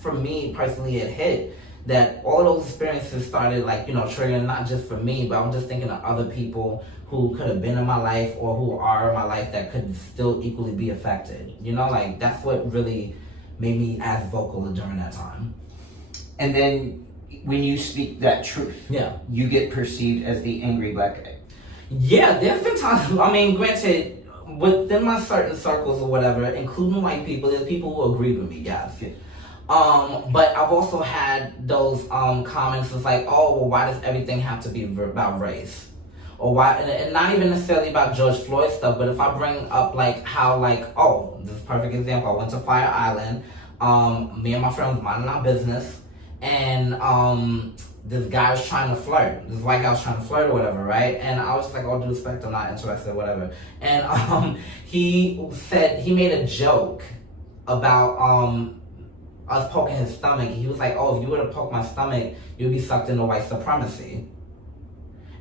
for me personally, it hit. That all of those experiences started, like, you know, triggering not just for me, but I'm just thinking of other people who could have been in my life or who are in my life that could still equally be affected. You know, like, that's what really made me as vocal during that time. And then when you speak that truth, yeah, you get perceived as the angry black guy. Yeah, there's been times, I mean, granted, within my certain circles or whatever, including white people, there's people who agree with me, yes. Yeah. But I've also had those comments that's like, oh, well, why does everything have to be about race? Or why, and not even necessarily about George Floyd stuff, but if I bring up like how, like, oh, this is a perfect example. I went to Fire Island, me and my friend was minding our business, and this guy was trying to flirt. This white guy was trying to flirt or whatever, right? And I was just like, all due respect, I'm not interested, whatever. And he said, he made a joke about us poking his stomach. He was like, oh, if you were to poke my stomach, you'd be sucked into white supremacy.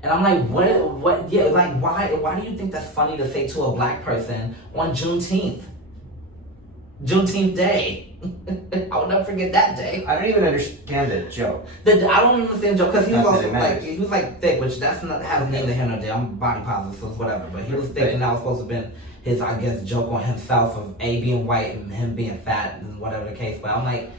And I'm like, what, yeah, like, why do you think that's funny to say to a black person on Juneteenth Day? I will never forget that day. I don't even understand the joke. I don't understand the joke, because he was also like, he was like thick, which that's not, has neither here nor there. I'm body positive, so it's whatever. But he was thick, and that was supposed to have been his, I guess, joke on himself of A, being white and him being fat and whatever the case. But I'm like,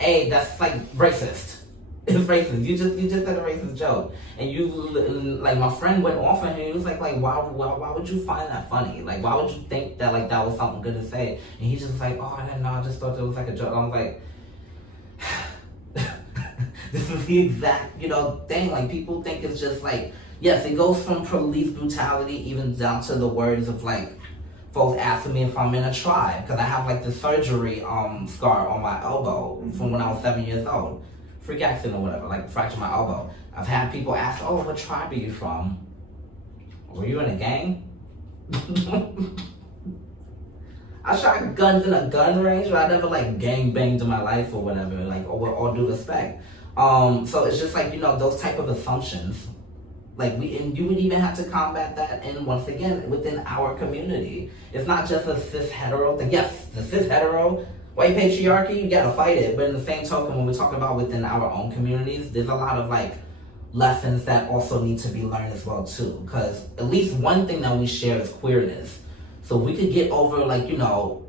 A, that's like racist. It's racist. You just said a racist joke, and you, like, my friend went off on him. He was like why would you find that funny? Like, why would you think that like that was something good to say? And he just was like, oh, I didn't know. I just thought it was like a joke. I was like, this is the exact, you know, thing. Like, people think it's just like, yes, it goes from police brutality even down to the words of like folks asking me if I'm in a tribe, because I have like the surgery scar on my elbow from when I was 7 years old. Freak accident or whatever, like fractured my elbow. I've had people ask, oh, what tribe are you from? Were you in a gang? I shot guns in a gun range, but I never like gang banged in my life or whatever, like, or with all due respect. So it's just like, you know, those type of assumptions. Like, and you would even have to combat that, and once again, within our community. It's not just a cis hetero thing. Yes, the cis hetero, white patriarchy, you gotta fight it. But in the same token, when we're talking about within our own communities, there's a lot of like lessons that also need to be learned as well too. Because at least one thing that we share is queerness. So we could get over, like, you know,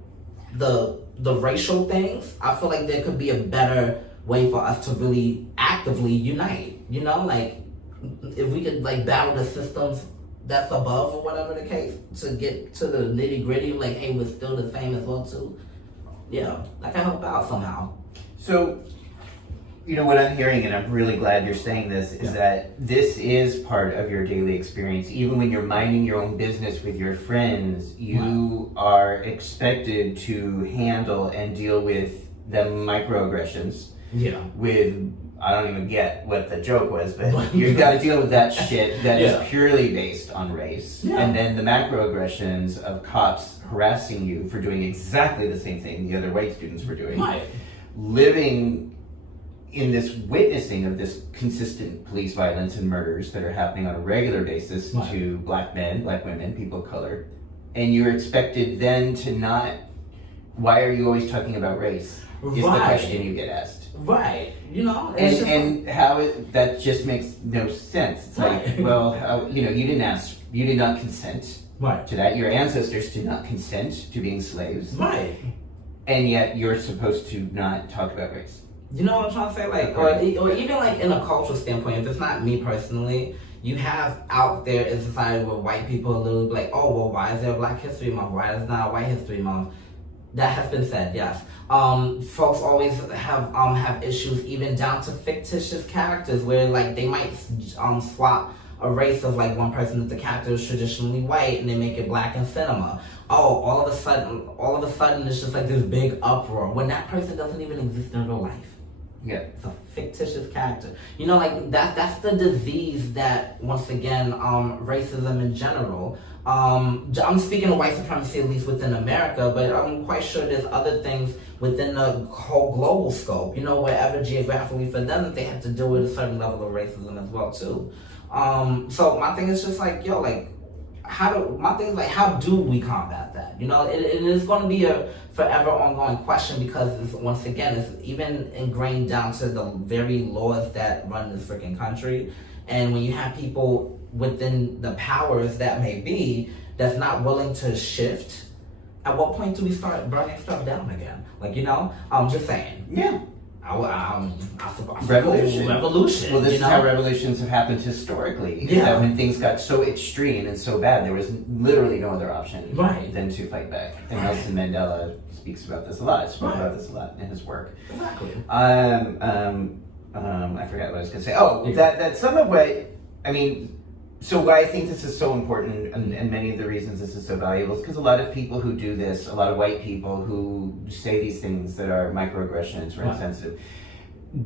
the racial things. I feel like there could be a better way for us to really actively unite. You know, like, if we could like battle the systems that's above or whatever the case to get to the nitty gritty, like, hey, we're still the same as well too. Yeah, that can help out somehow. So, you know, what I'm hearing, and I'm really glad you're saying this, is that this is part of your daily experience. Even when you're minding your own business with your friends, you are expected to handle and deal with the microaggressions Yeah. with, I don't even get what the joke was, but you've got to deal with that shit that is purely based on race. Yeah. And then the macroaggressions of cops harassing you for doing exactly the same thing the other white students were doing. Right. Living in this witnessing of this consistent police violence and murders that are happening on a regular basis to black men, black women, people of color. And you're expected then to not, why are you always talking about race? Is the question you get asked. Right. You know, and how that just makes no sense. It's like, well, how, you know, you did not consent to that. Your ancestors did not consent to being slaves. Right. And yet you're supposed to not talk about race. You know what I'm trying to say? Like, or even like in a cultural standpoint, if it's not me personally, you have out there in society where white people are literally like, oh, well, why is there a Black History Month? Why is not a White History Month? That has been said, yes. Folks always have issues even down to fictitious characters where like they might swap a race of like one person if the character is traditionally white and they make it black in cinema. Oh, all of a sudden it's just like this big uproar when that person doesn't even exist in real life. Yeah. It's a fictitious character. You know, like that's the disease that, once again, racism in general. I'm speaking of white supremacy, at least within America, but I'm quite sure there's other things within the whole global scope, you know, wherever geographically for them, they have to deal with a certain level of racism as well, too. So my thing is just like, yo, like, how do we combat that? You know, it is going to be a forever ongoing question because it's, once again, it's even ingrained down to the very laws that run this freaking country. And when you have people within the powers that may be that's not willing to shift, at what point do we start burning stuff down again? Like, you know, I'm just saying. Yeah. Revolution. Well, this is how revolutions have happened historically. Yeah. That when things got so extreme and so bad, there was literally no other option than to fight back. And Nelson Mandela speaks about this a lot. Spoke about this a lot in his work. Exactly. I forgot what I was going to say. Oh, that some of what, I mean, so why I think this is so important and many of the reasons this is so valuable is because a lot of people who do this, a lot of white people who say these things that are microaggressions or insensitive,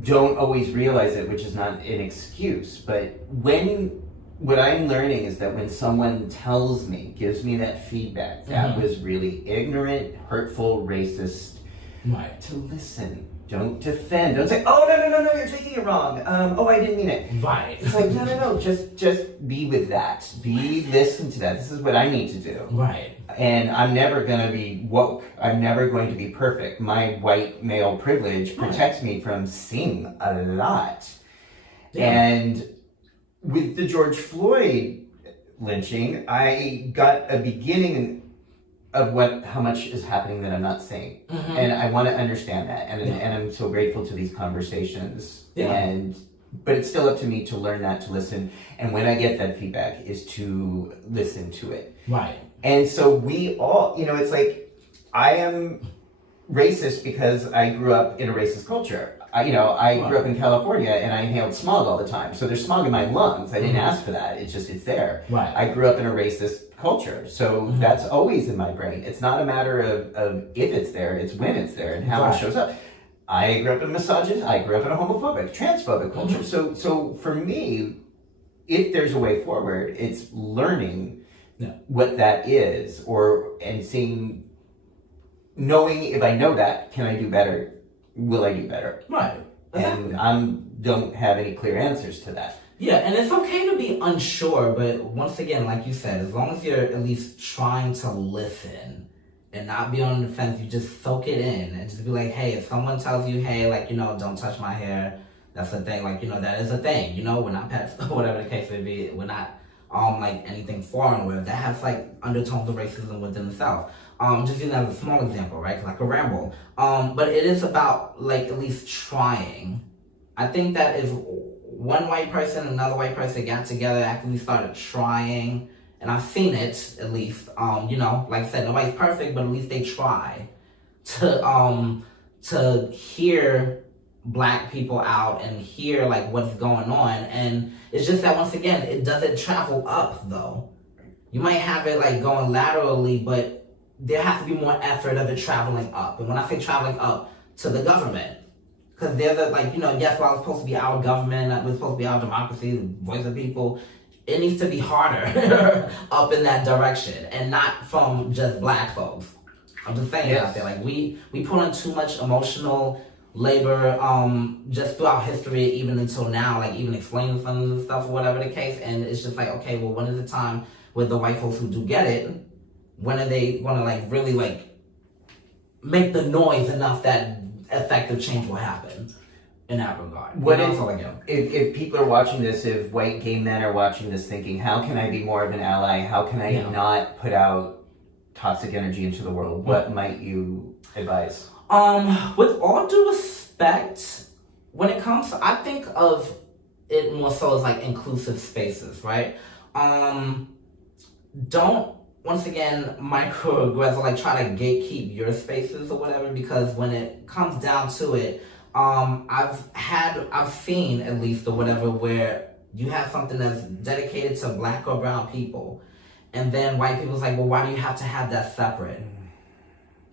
don't always realize it, which is not an excuse. But what I'm learning is that when someone tells me, gives me that feedback, that was really ignorant, hurtful, racist, to listen. Don't defend. Don't say, oh, no, you're taking it wrong. Oh, I didn't mean it. Right. It's like, no, just be with that. Listen to that. This is what I need to do. Right. And I'm never going to be woke. I'm never going to be perfect. My white male privilege protects me from seeing a lot. Yeah. And with the George Floyd lynching, I got a beginning of how much is happening that I'm not saying. And I want to understand that. And I'm so grateful to these conversations. Yeah. But it's still up to me to learn that, to listen. And when I get that feedback is to listen to it. Right. And so we all, you know, it's like, I am racist because I grew up in a racist culture. I grew up in California and I inhaled smog all the time. So there's smog in my lungs. I didn't ask for that. It's there. Right. I grew up in a racist culture. So that's always in my brain. It's not a matter of if it's there, it's when it's there and how it shows up. I grew up in a misogynist. I grew up in a homophobic, transphobic culture. So for me, if there's a way forward, it's learning what that is and seeing, knowing if I know that, can I do better? Will I do better? Right. And I don't have any clear answers to that. Yeah, and it's okay to be unsure, but once again, like you said, as long as you're at least trying to listen and not be on the fence, you just soak it in and just be like, hey, if someone tells you, hey, like, you know, don't touch my hair, that's a thing, like, you know, that is a thing, you know, we're not pets, whatever the case may be, we're not, like, anything foreign with, that has, like, undertones of racism within itself. Just using that as a small example, right, like a ramble. But it is about, like, at least trying. I think that if one white person and another white person got together, actively started trying, and I've seen it, at least, you know, like I said, nobody's perfect, but at least they try to hear Black people out and hear, like, what's going on. And it's just that, once again, it doesn't travel up, though. You might have it, like, going laterally, but there has to be more effort of it traveling up. And when I say traveling up, to the government. Because they're the, like, yes, while it's supposed to be our government, we're supposed to be our democracy, the voice of people, it needs to be harder up in that direction, and not from just black folks. I'm just saying out there, like, we put in too much emotional labor just throughout history, even until now, like even explaining some of the stuff or whatever the case, and it's just like, okay, well, when is the time with the white folks who do get it, when are they gonna like really like make the noise enough that effective change will happen in that regard? If people are watching this, if white gay men are watching this thinking, how can I be more of an ally? How can I not put out toxic energy into the world? What might you advise? With all due respect, when it comes to, I think of it more so as like inclusive spaces, right? Don't, once again, microaggress or like try to gatekeep your spaces or whatever, because when it comes down to it, I've seen at least or whatever where you have something that's dedicated to black or brown people, and then white people's like, well, why do you have to have that separate?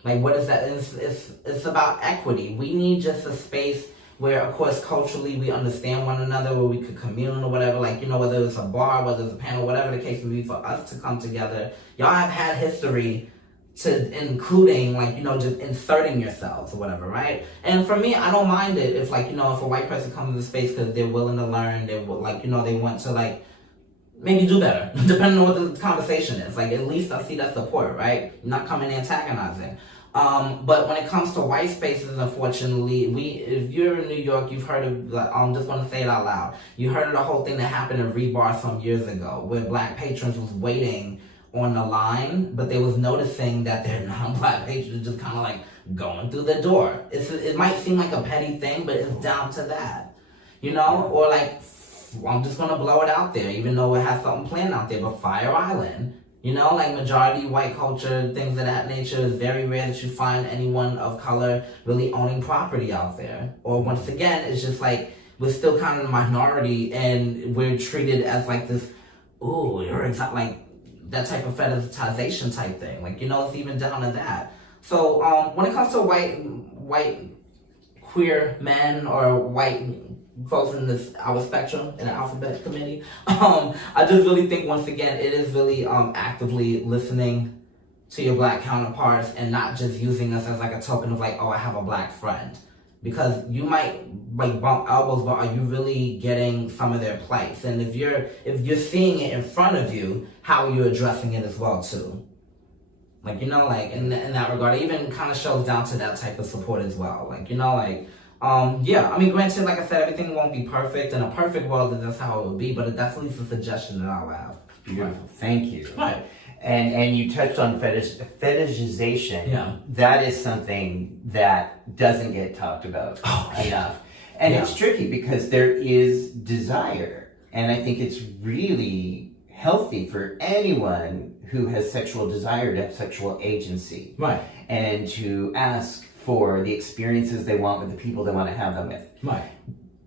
Like, what is that? It's about equity. We need just a space where, of course, culturally we understand one another, where we could commune or whatever, like, whether it's a bar, whether it's a panel, whatever the case may be, for us to come together. Y'all have had history to including, like, just inserting yourselves or whatever, right? And for me, I don't mind it if, like, if a white person comes into space because they're willing to learn, they like, they want to, like, maybe do better, depending on what the conversation is. Like, at least I see that support, right? Not coming antagonizing. But when it comes to white spaces, unfortunately, if you're in New York, you've heard of, I'm just going to say it out loud, you heard of the whole thing that happened in Rebar some years ago, where black patrons was waiting on the line, but they was noticing that their non-black patrons just kind of like going through the door. It might seem like a petty thing, but it's down to that, or like, I'm just going to blow it out there, even though it has something planned out there, but Fire Island, like majority white culture, things of that nature, is very rare that you find anyone of color really owning property out there. Or once again, it's just like, we're still kind of a minority and we're treated as like this, ooh, you're like that type of fetishization type thing. Like, it's even down to that. So when it comes to white queer men or white folks in our spectrum in the alphabet committee, I just really think, once again, it is really actively listening to your black counterparts and not just using us as like a token of like, oh, I have a black friend. Because you might like bump elbows, but are you really getting some of their plights? And if you're seeing it in front of you, how are you addressing it as well too? Like, like in that regard, it even kind of shows down to that type of support as well. Like, yeah, I mean, granted, like I said, everything won't be perfect. In a perfect world, that's how it would be, but that's at least a suggestion that I'll have. Beautiful. Thank you. Right. And you touched on fetishization. Yeah. That is something that doesn't get talked about enough. And it's tricky because there is desire. And I think it's really healthy for anyone who has sexual desire to have sexual agency. Right. And to ask for the experiences they want with the people they want to have them with. Right.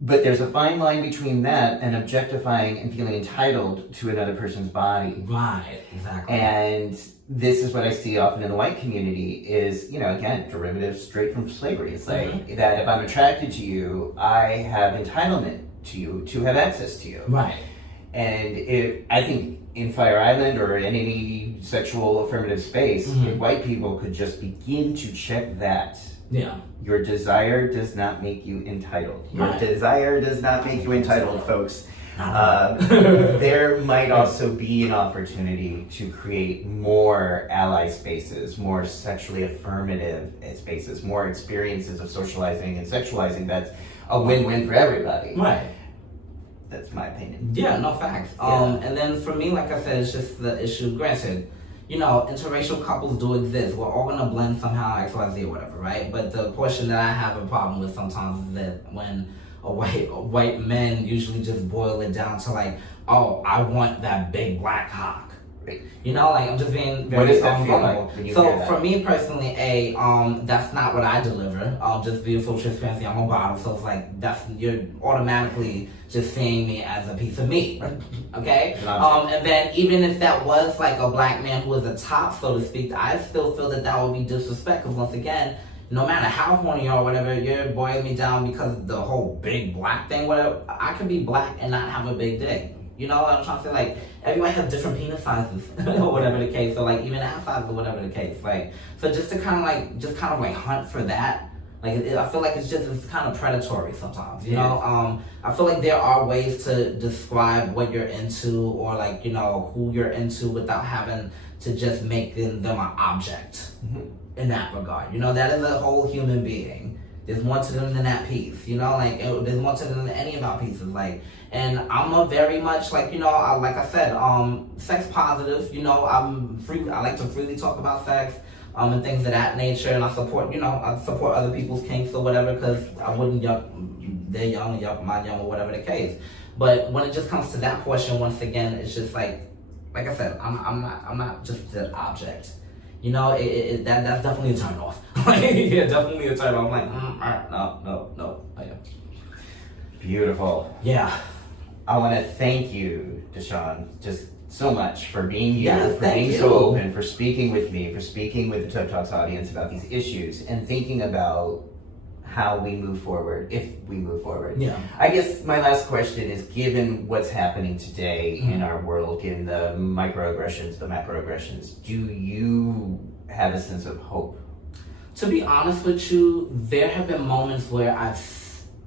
But there's a fine line between that and objectifying and feeling entitled to another person's body. Right, exactly. And this is what I see often in the white community is, again, derivatives straight from slavery. It's like that if I'm attracted to you, I have entitlement to you, to have access to you. Right. And I think in Fire Island or in any sexual affirmative space, if white people could just begin to check that. Yeah. Your desire does not make you entitled. Your Right. desire does not make you entitled, folks. There might also be an opportunity to create more ally spaces, more sexually affirmative spaces, more experiences of socializing and sexualizing that's a win-win for everybody. Right. That's my opinion. Yeah, no, facts. And then for me, like I said, it's just the issue, granted, interracial couples do exist. We're all gonna blend somehow, XYZ or whatever, right? But the portion that I have a problem with sometimes is that when white men usually just boil it down to like, oh, I want that big black cock. Like, I'm just being very What does that feel vulnerable. like when you So hear that? for me personally, that's not what I deliver. Just be full transparency, I'm a bottom, so it's like you're automatically just seeing me as a piece of meat, okay? And then even if that was like a black man who was a top, so to speak, I still feel that would be disrespect, because once again, no matter how horny or whatever, you're boiling me down because of the whole big black thing, whatever. I could be black and not have a big dick. You know what I'm trying to say? Like, everybody has different penis sizes or whatever the case, or like even ass sizes or whatever the case. Like, so just to kind of like hunt for that, like, I feel like it's kind of predatory sometimes, you know? I feel like there are ways to describe what you're into or like, you know, who you're into without having to just make them an object in that regard. You know, that is a whole human being. There's more to them than that piece, you know, like, there's more to them than any of our pieces, like, and I'm a very much, like, you know, like I said, sex positive, you know, I like to freely talk about sex, and things of that nature, and I support, you know, other people's kinks or whatever, because I wouldn't yuck, they're young, yuck, my young, or whatever the case, but when it just comes to that portion, once again, it's just like I said, I'm not just an object. You know, that's definitely a turn off. Yeah, definitely a turn off. I'm like, no. Oh, yeah. Beautiful. Yeah. I want to thank you, Deshaun, just so much for being here, Yes, for being so open, for speaking with me, for speaking with the Tub Talks audience about these issues, and thinking about how we move forward, if we move forward. Yeah. I guess my last question is, given what's happening today in our world, given the microaggressions, the macroaggressions, do you have a sense of hope? To be honest with you, there have been moments where I've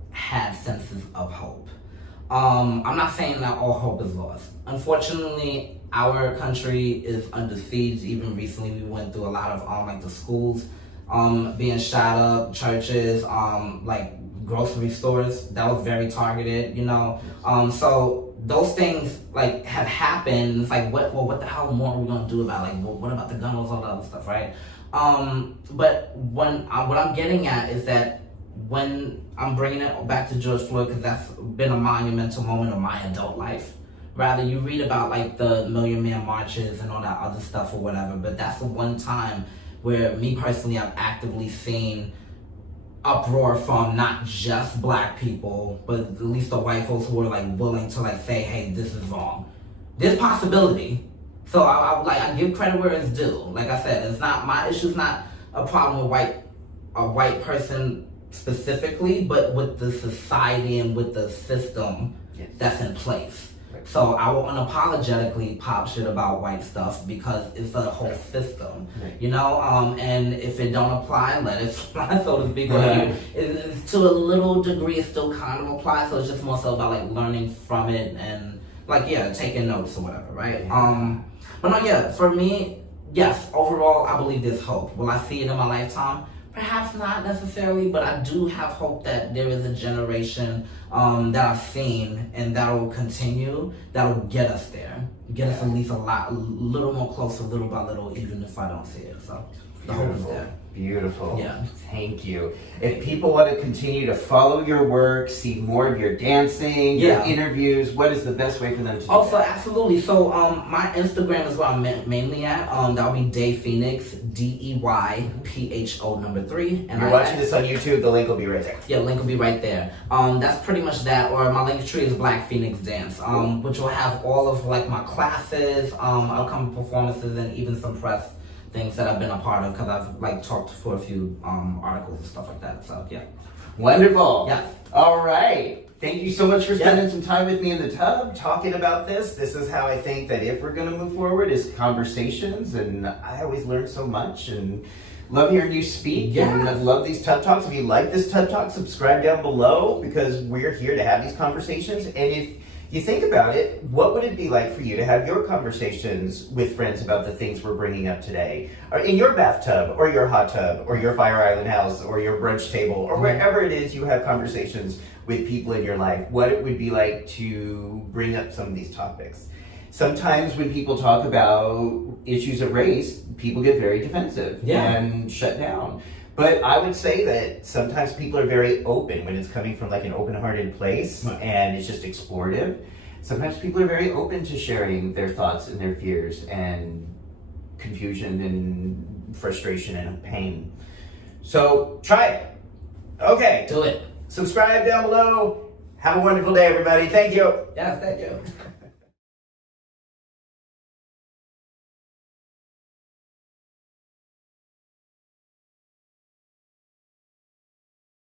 had senses of hope. I'm not saying that all hope is lost. Unfortunately, our country is under siege. Even recently, we went through a lot of like the schools being shot up, churches, like grocery stores. That was very targeted, you know. So those things like have happened. It's like, what the hell more are we gonna do about it? Like, what about the gun laws, all that other stuff, right? But what I'm getting at is that when I'm bringing it back to George Floyd, because that's been a monumental moment of my adult life. Rather, you read about like the Million Man marches and all that other stuff or whatever, but that's the one time where me personally, I've actively seen uproar from not just black people, but at least the white folks who are like willing to like say, hey, this is wrong. There's possibility. So I give credit where it's due. Like I said, it's not my issue's not a problem with a white person specifically, but with the society and with the system that's in place. So I will unapologetically pop shit about white stuff because it's a whole system, you know? And if it don't apply, let it fly, so to speak. It's to a little degree, it still kind of applies, so it's just more so about like learning from it and like, yeah, taking notes or whatever, right? But no, yeah, for me, yes, overall, I believe there's hope. Will I see it in my lifetime? Perhaps not necessarily, but I do have hope that there is a generation that I've seen and that will continue, that will get us there. Get us at least a little more closer, little by little, even if I don't see it. So the hope is there. Beautiful. Yeah. Thank you. If people want to continue to follow your work, see more of your dancing, your interviews, what is the best way for them to do that? Absolutely. So my Instagram is where I'm mainly at. That'll be Day Phoenix, DEYPHO 3. And you're watching this on YouTube, the link will be right there. Yeah, link will be right there. That's pretty much that. Or my link tree is Black Phoenix Dance, which will have all of like my classes, upcoming performances, and even some press things that I've been a part of because I've like talked for a few articles and stuff like that. So yeah. Wonderful. Yeah. All right. Thank you so much for spending some time with me in the tub talking about this. This is how I think that if we're going to move forward is conversations, and I always learn so much and love hearing you speak. And I love these Tub Talks. If you like this Tub Talk, subscribe down below because we're here to have these conversations. And if you think about it, what would it be like for you to have your conversations with friends about the things we're bringing up today? Or in your bathtub, or your hot tub, or your Fire Island house, or your brunch table, or wherever it is you have conversations with people in your life, what it would be like to bring up some of these topics. Sometimes when people talk about issues of race, people get very defensive and shut down. But I would say that sometimes people are very open when it's coming from like an open-hearted place and it's just explorative. Sometimes people are very open to sharing their thoughts and their fears and confusion and frustration and pain. So try it. Okay. Do it. Subscribe down below. Have a wonderful day, everybody. Thank you. Yes, thank you.